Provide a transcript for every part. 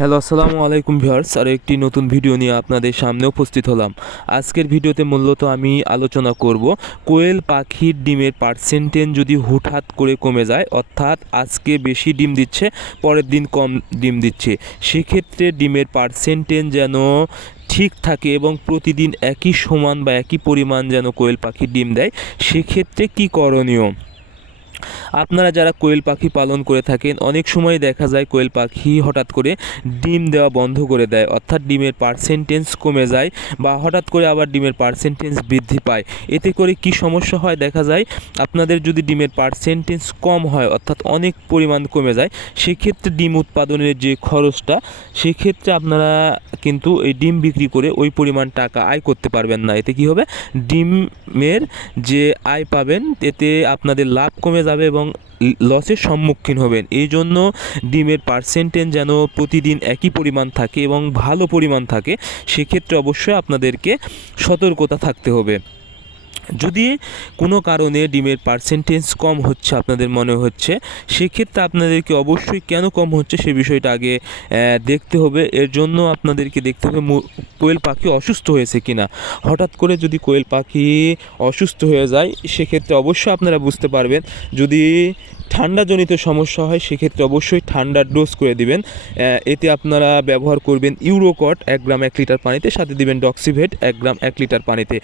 Hello, আসসালামু আলাইকুম viewers. আর একটি নতুন ভিডিও নিয়ে আপনাদের সামনে উপস্থিত হলাম। আজকের ভিডিওতে মূলত আমি আলোচনা করব কোয়েল পাখির ডিমের পার্সেন্টেজ যদি হুটহাট করে কমে যায়, অর্থাৎ আজকে বেশি ডিম দিচ্ছে, পরের দিন কম ডিম দিচ্ছে, সেক্ষেত্রে ডিমের পার্সেন্টেজ যেন ঠিক থাকে এবং প্রতিদিন একই সমান বা একই পরিমাণ যেন কোয়েল পাখি ডিম দেয়, সেক্ষেত্রে কী করণীয়? আপনারা যারা কোয়েল পাখি পালন করে থাকেন, অনেক সময় দেখা যায় কোয়েল পাখি হঠাৎ করে ডিম দেওয়া বন্ধ করে দেয়, অর্থাৎ ডিমের পার্সেন্টেজ কমে যায় বা হঠাৎ করে আবার ডিমের পার্সেন্টেজ বৃদ্ধি পায়। এতে করে কি সমস্যা হয় দেখা যায়, আপনাদের যদি ডিমের পার্সেন্টেজ কম হয় অর্থাৎ অনেক পরিমাণ কমে যায়, সেক্ষেত্রে ডিম উৎপাদনের যে খরচটা, সেক্ষেত্রে আপনারা কিন্তু এই ডিম বিক্রি করে ওই পরিমাণ টাকা আয় করতে পারবেন না। এতে কি হবে, ডিমের যে আয় পাবেন এতে আপনাদের লাভ কমে যাবে এবং লসের সম্মুখীন হবেন। এই জন্য ডিমের পার্সেন্টেজ যেন প্রতিদিন একই পরিমাণ থাকে এবং ভালো পরিমাণ থাকে, সেক্ষেত্রে অবশ্যই আপনাদেরকে সতর্কতা থাকতে হবে। যদি কোনো কারণে ডিমের পার্সেন্টেজ কম হচ্ছে আপনাদের মনে হচ্ছে, সেক্ষেত্রে আপনাদেরকে অবশ্যই কেন কম হচ্ছে সে বিষয়টা আগে দেখতে হবে। এর জন্য আপনাদেরকে দেখতে হবে কোয়েল পাখি অসুস্থ হয়েছে কিনা। হঠাৎ করে যদি কোয়েল পাখি অসুস্থ হয়ে যায়, সেক্ষেত্রে অবশ্যই আপনারা বুঝতে পারবেন। যদি ঠান্ডাজনিত সমস্যা হয়, সেক্ষেত্রে অবশ্যই ঠান্ডার ডোজ করে দিবেন। এতে আপনারা ব্যবহার করবেন ইউরোকট 1 গ্রাম 1 লিটার পানিতে, সাথে দিবেন ডক্সিভেট 1 গ্রাম 1 লিটার পানিতে।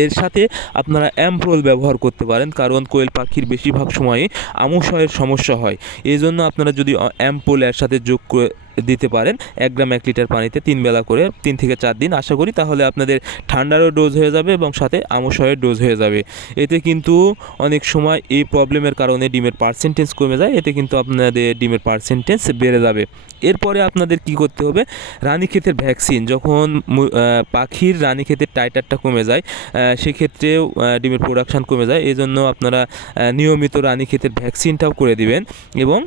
এর সাথে আপনারা অ্যাম্প্রোল ব্যবহার করতে পারেন, কারণ কোয়েল পাখির বেশিরভাগ সময়ে আমশয়ের সমস্যা হয়। এই জন্য আপনারা যদি অ্যাম্প্রোল এর সাথে যোগ করে দিতে পারেন 1 গ্রাম 1 লিটার পানিতে 3 বেলা করে 3 থেকে 4 দিন, আশা করি তাহলে আপনাদের ঠান্ডারও ডোজ হয়ে যাবে এবং সাথে আমশয়ের ডোজ হয়ে যাবে। এতে কিন্তু অনেক সময় এই প্রবলেমের কারণে ডিমের পার্সেন্টেজ কমে যায়, এতে কিন্তু আপনাদের ডিমের পার্সেন্টেজ বেড়ে যাবে। এরপরে আপনাদের কি করতে হবে, রানীক্ষেতের ভ্যাকসিন, যখন পাখির রানীক্ষেতের টাইটারটা কমে যায়, সেক্ষেত্রেও ডিমের প্রোডাকশান কমে যায়। এই জন্য আপনারা নিয়মিত রানীক্ষেতের ভ্যাকসিনটাও করে দিবেন এবং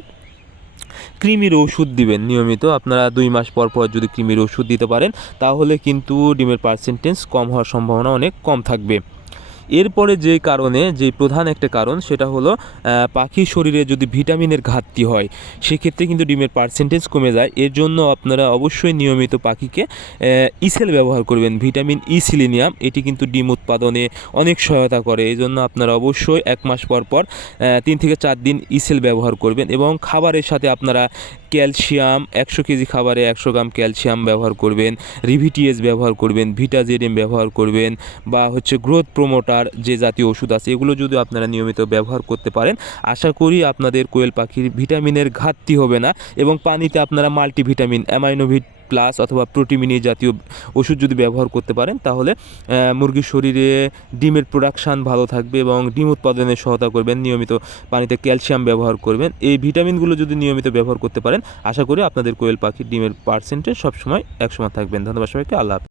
কৃমির ওষুধ দিবেন নিয়মিত। আপনারা 2 মাস পর পর যদি কৃমির ওষুধ দিতে পারেন, তাহলে কিন্তু ডিমের পার্সেন্টেজ কম হওয়ার সম্ভাবনা অনেক কম থাকবে। এরপরে যে কারণে, যে প্রধান একটা কারণ, সেটা হলো পাখির শরীরে যদি ভিটামিনের ঘাটতি হয়, সেক্ষেত্রে কিন্তু ডিমের পার্সেন্টেজ কমে যায়। এর জন্য আপনারা অবশ্যই নিয়মিত পাখিকে ইসেল ব্যবহার করবেন, ভিটামিন ই সিলিনিয়াম। এটি কিন্তু ডিম উৎপাদনে অনেক সহায়তা করে। এই জন্য আপনারা অবশ্যই 1 মাস পর পর 3 থেকে 4 দিন ইসেল ব্যবহার করবেন এবং খাবারের সাথে আপনারা ক্যালসিয়াম, 100 কেজি খাবারে 100 গ্রাম ক্যালসিয়াম ব্যবহার করবেন, রিভিটিএস ব্যবহার করবেন, ভিটাজেডিএম ব্যবহার করবেন, বা গ্রোথ প্রমোটার যে জাতীয় ওষুধ আছে, এগুলো যদি আপনারা নিয়মিত ব্যবহার করতে পারেন, আশা করি আপনাদের কোয়েল পাখির ভিটামিনের ঘাটতি হবে না। এবং পানিতে আপনারা মাল্টিভিটামিন, অ্যামাইনোভিট প্লাস অথবা প্রোটিমিনি জাতীয় ওষুধ যদি ব্যবহার করতে পারেন, তাহলে মুরগির শরীরে ডিমের প্রোডাকশান ভালো থাকবে এবং ডিম উৎপাদনে সহায়তা করবেন। নিয়মিত পানিতে ক্যালসিয়াম ব্যবহার করবেন। এই ভিটামিনগুলো যদি নিয়মিত ব্যবহার করতে পারেন, আশা করি আপনাদের কোয়েল পাখির ডিমের পার্সেন্টেজ সবসময় 1 সমান থাকবেন। ধন্যবাদ সবাইকে। আল্লাহ হাফেজ।